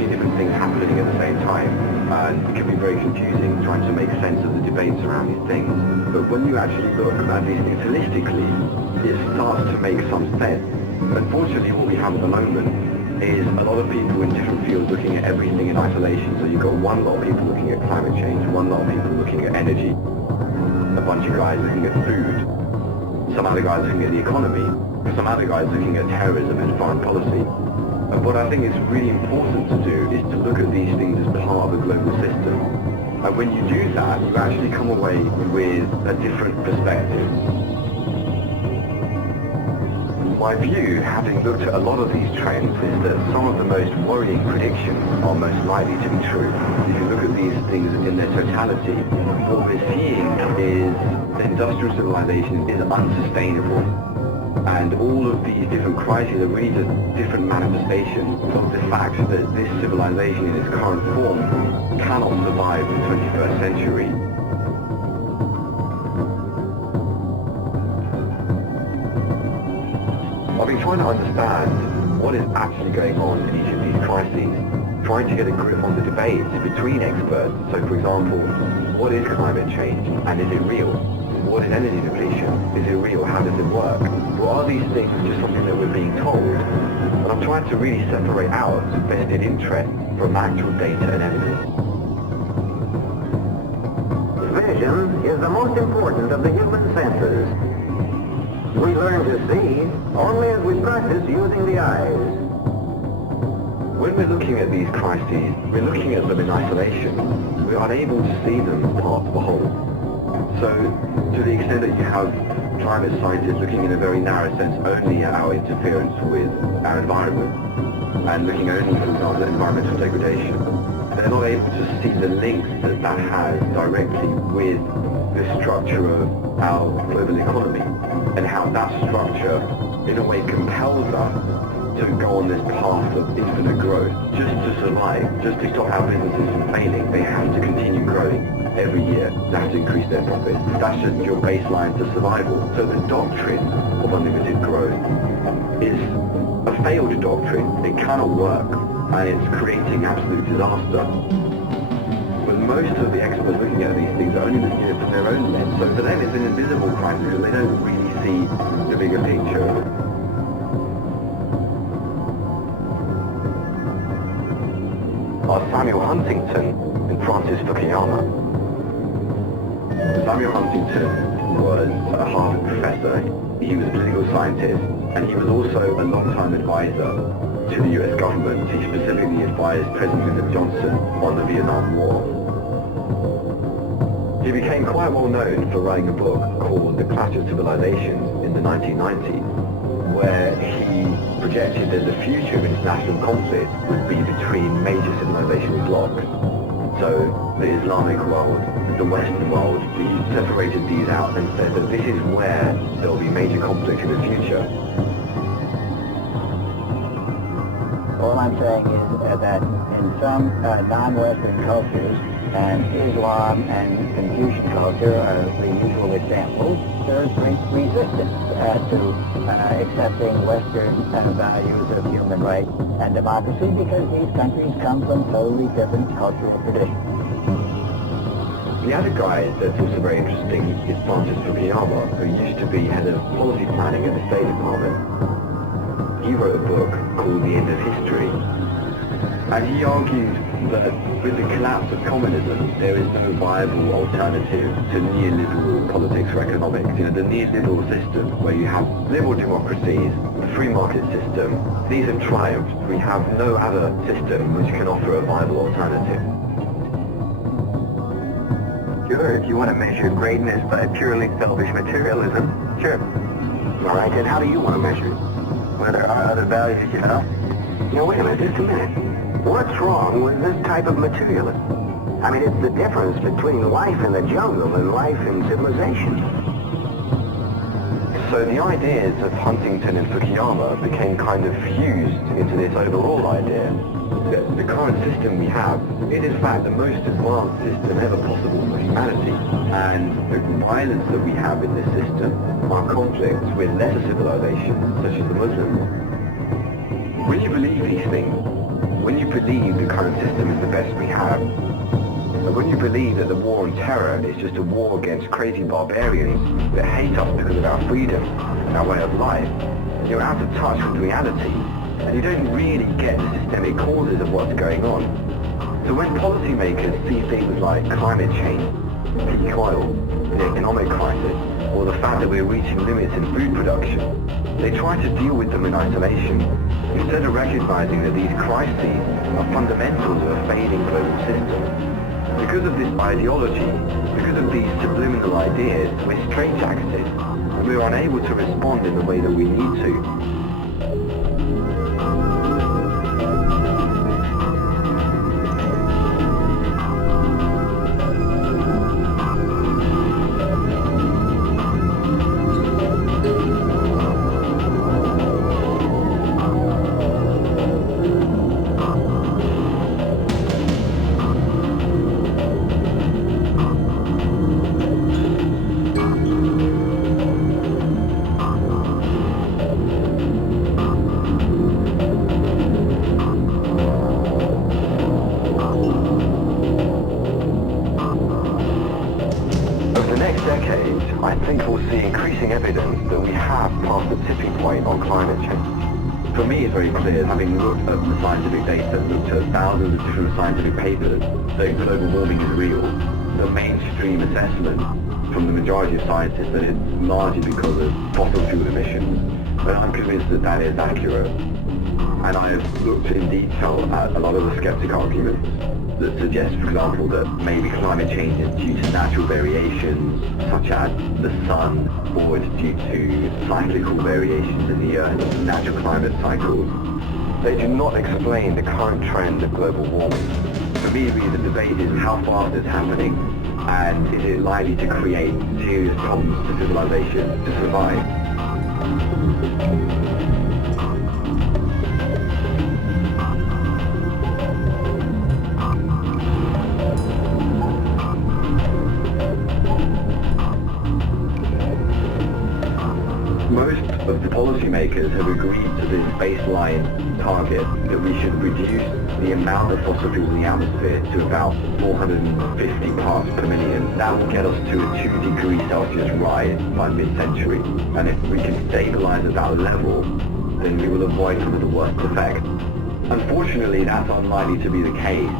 many different things happening at the same time, and it can be very confusing trying to make sense of the debates around these things. But when you actually look at these things holistically, it starts to make some sense. Unfortunately, what we have at the moment is a lot of people in different fields looking at everything in isolation. So you've got one lot of people looking at climate change, one lot of people looking at energy, a bunch of guys looking at food, some other guys looking at the economy, some other guys looking at terrorism and foreign policy. And what I think is really important to do is to look at these things as part of a global system. And when you do that, you actually come away with a different perspective. My view, having looked at a lot of these trends, is that some of the most worrying predictions are most likely to be true. If you look at these things in their totality, what we're seeing is that industrial civilization is unsustainable. And all of these different crises are really just different manifestations of the fact that this civilization in its current form cannot survive the 21st century. I've been trying to understand what is actually going on in each of these crises, trying to get a grip on the debates between experts. So for example, what is climate change and is it real? What is energy depletion? Is it real? How does it work? Or are these things just something that we're being told? And I'm trying to really separate out vested interest from actual data and evidence. Vision is the most important of the human senses. We learn to see only as we practice using the eyes. When we're looking at these crises, we're looking at them in isolation. We're unable to see them as part of a whole. So, to the extent that you have climate scientists looking in a very narrow sense only at our interference with our environment, and looking only, for example, at environmental degradation, they're not able to see the links that that has directly with the structure of our global economy, and how that structure, in a way, compels us to go on this path of infinite growth. Just to survive, just to stop our businesses from failing, they have to continue growing every year. They have to increase their profits. That's just your baseline to survival. So the doctrine of unlimited growth is a failed doctrine. It cannot work, and it's creating absolute disaster. But most of the experts looking at these things are only looking at it from their own lens. So for them it's an invisible crisis because they don't really see the bigger picture. Samuel Huntington and Francis Fukuyama. Samuel Huntington was a Harvard professor. He was a political scientist, and he was also a long-time advisor to the US government. He specifically advised President Lyndon Johnson on the Vietnam War. He became quite well known for writing a book called The Clash of Civilizations in the 1990s, where he projected that the future of international conflict would be between major civilizational blocs. So the Islamic world, the Western world, he separated these out and said that this is where there will be major conflict in the future. All I'm saying is that in some non-Western cultures, and Islam and Confucian culture are the usual examples, there is great resistance to accepting Western values of human rights and democracy because these countries come from totally different cultural traditions. The other guy that's also very interesting is Francis Fukuyama, who used to be head of policy planning at the State Department. He wrote a book called The End of History, and he argued that with the collapse of communism, there is no viable alternative to neoliberal politics or economics. You know, the neoliberal system, where you have liberal democracies, the free market system, these have triumphed. We have no other system which can offer a viable alternative. Sure, if you want to measure greatness by purely selfish materialism, sure. All right, then how do you want to measure it? Well, there are other values, you know. Now, wait a minute, just a minute. What's wrong with this type of materialism? I mean, it's the difference between life in the jungle and life in civilization. So the ideas of Huntington and Fukuyama became kind of fused into this overall idea that the current system we have is in fact the most advanced system ever possible for humanity. And the violence that we have in this system are conflicts with lesser civilizations, such as the Muslims. When you believe these things, when you believe the current system is the best we have, and when you believe that the war on terror is just a war against crazy barbarians that hate us because of our freedom and our way of life, you're out of touch with reality, and you don't really get the systemic causes of what's going on. So when policymakers see things like climate change, peak oil, the economic crisis, or the fact that we're reaching limits in food production, they try to deal with them in isolation, instead of recognizing that these crises are fundamental to a failing global system. Because of this ideology, because of these subliminal ideas, we're straitjacketed, and we're unable to respond in the way that we need to. I think we'll see increasing evidence that we have passed the tipping point on climate change. For me, it's very clear, having looked at the scientific data, looked at thousands of different scientific papers, that global warming is real. The mainstream assessment from the majority of scientists that it's largely because of fossil fuel emissions, but I'm convinced that that is accurate. And I have looked in detail at a lot of the skeptic arguments that suggest, for example, that maybe climate change is due to natural variations, such as the sun, or it's due to cyclical variations in the Earth's natural climate cycles. They do not explain the current trend of global warming. For me, really, the debate is how fast it's happening, and is it likely to create serious problems to civilization to survive. Most of the policymakers have agreed to this baseline target that we should reduce the amount of fossil fuels in the atmosphere to about 450 parts per million. That will get us to a 2 degree Celsius rise by mid-century. And if we can stabilize at that level, then we will avoid some of the worst effects. Unfortunately, that's unlikely to be the case.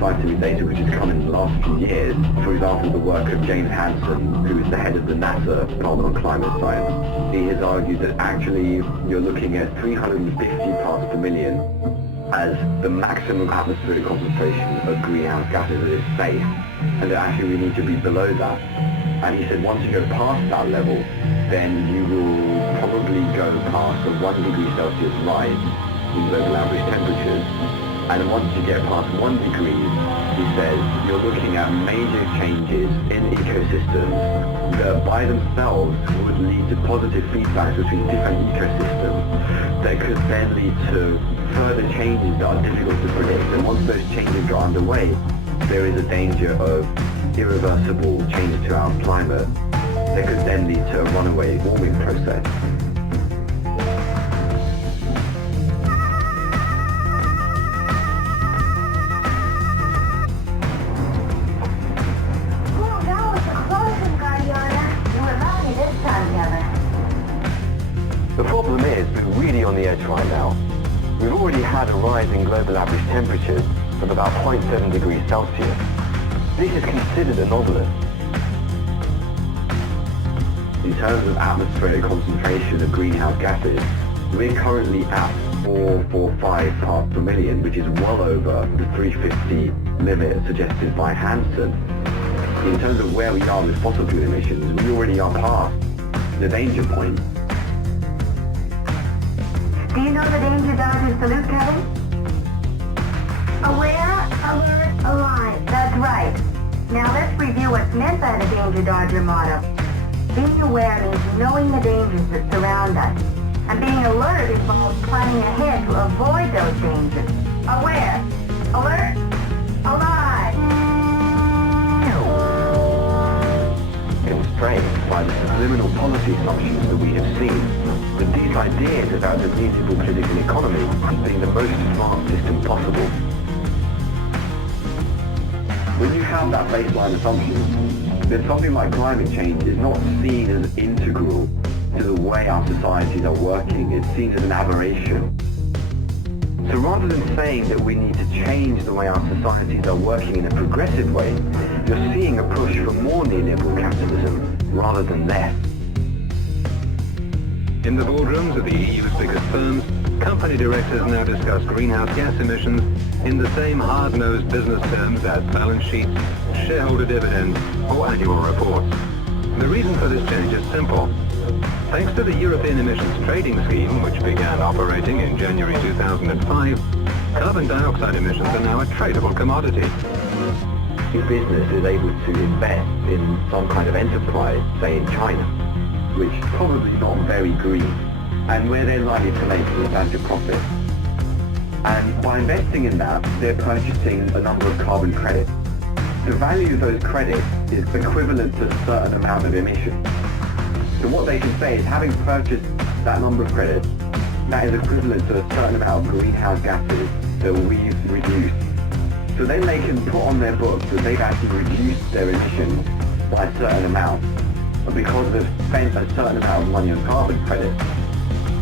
Scientific data which has come in the last few years. For example, the work of James Hansen, who is the head of the NASA Department on Climate Science. He has argued that actually you're looking at 350 parts per million as the maximum atmospheric concentration of greenhouse gases that is safe, and that actually we need to be below that. And he said once you go past that level, then you will probably go past a 1 degree Celsius rise in global average temperatures. And once you get past 1 degree, he says, you're looking at major changes in ecosystems that by themselves would lead to positive feedback between different ecosystems that could then lead to further changes that are difficult to predict. And once those changes got underway, there is a danger of irreversible changes to our climate that could then lead to a runaway warming process. The problem is we're really on the edge right now. We've already had a rise in global average temperatures of about 0.7 degrees Celsius. This is considered anomalous. In terms of atmospheric concentration of greenhouse gases, we're currently at 445 parts per million, which is well over the 350 limit suggested by Hansen. In terms of where we are with fossil fuel emissions, we already are past the danger point. Do you know the danger dodger salute, Kevin? Aware, alert, alive. That's right. Now let's review what's meant by the danger dodger motto. Being aware means knowing the dangers that surround us. And being alert involves planning ahead to avoid those dangers. Aware, alert, alive. Constrained by the subliminal policy assumptions that we have seen, that these ideas about the mutable political economy being the most smart system possible. When you have that baseline assumption, then something like climate change is not seen as integral to the way our societies are working. It's seen as an aberration. So rather than saying that we need to change the way our societies are working in a progressive way, you're seeing a push for more neoliberal capitalism rather than less. In the boardrooms of the EU's biggest firms, company directors now discuss greenhouse gas emissions in the same hard-nosed business terms as balance sheets, shareholder dividends, or annual reports. The reason for this change is simple. Thanks to the European Emissions Trading Scheme, which began operating in January 2005, carbon dioxide emissions are now a tradable commodity. If business is able to invest in some kind of enterprise, say in China, which is probably not very green, and where they're likely to make substantial profit. And by investing in that, they're purchasing a number of carbon credits. The value of those credits is equivalent to a certain amount of emissions. So what they can say is, having purchased that number of credits, that is equivalent to a certain amount of greenhouse gases that we've reduced. So then they can put on their books that they've actually reduced their emissions by a certain amount, because they've spent a certain amount of money on carbon credits.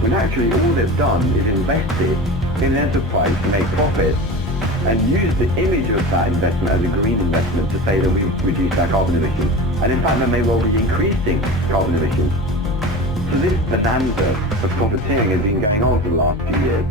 When actually all they've done is invested in an enterprise to make profit and use the image of that investment as a green investment to say that we've reduced our carbon emissions. And in fact, that may well be increasing carbon emissions. So this bonanza of profiteering has been going on for the last few years.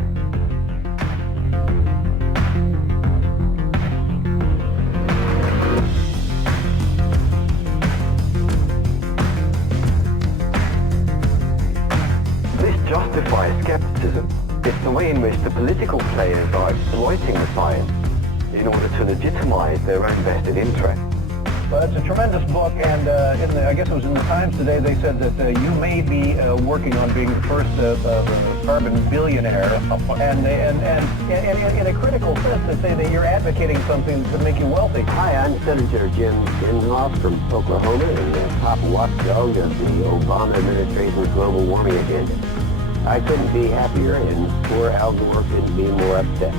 This justifies skepticism. It's the way in which the political players are exploiting the science in order to legitimize their own vested interests. Well, it's a tremendous book, and I guess it was in the Times today, they said that you may be working on being the first carbon billionaire, and in a critical sense, they say that you're advocating something to make you wealthy. Hi, I'm Senator Jim Inhofe from Oklahoma, and the top watchdog of the Obama administration's global warming agenda. I couldn't be happier, and poor Al Gore couldn't be more upset.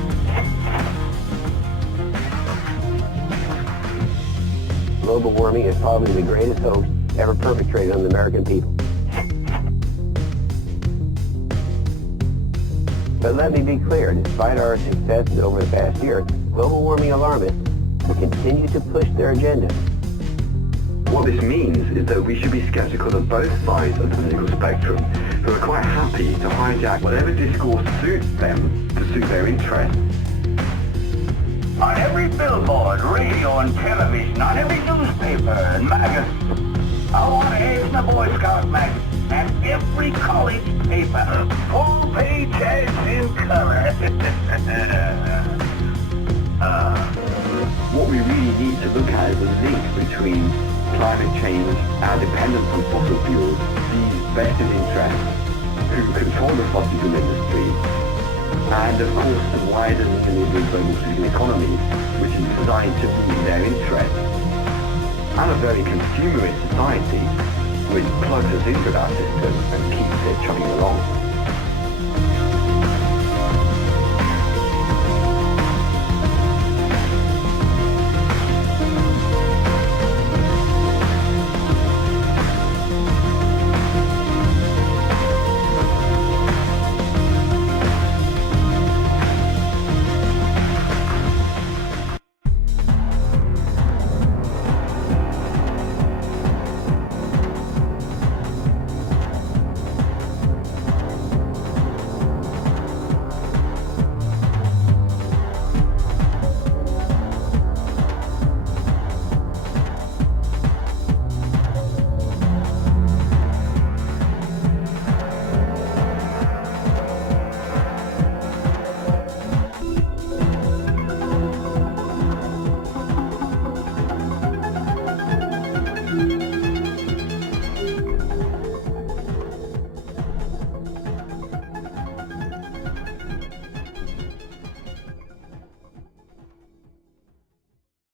Global warming is probably the greatest hoax ever perpetrated on the American people. But let me be clear, despite our successes over the past year, global warming alarmists will continue to push their agenda. What this means is that we should be skeptical of both sides of the political spectrum, who are quite happy to hijack whatever discourse suits them to suit their interests. On every billboard, radio and television, on every newspaper and magazine, I want to ask my Boy Scout magazine and every college paper, full-page ads in color. What we really need to look at is the link between climate change, our dependence on fossil fuels, these vested interests who control the fossil fuel industry, and of course the wider neoliberal global political economy, which is designed to meet their interests, and a very consumerist society, which plugs us into that system and keeps it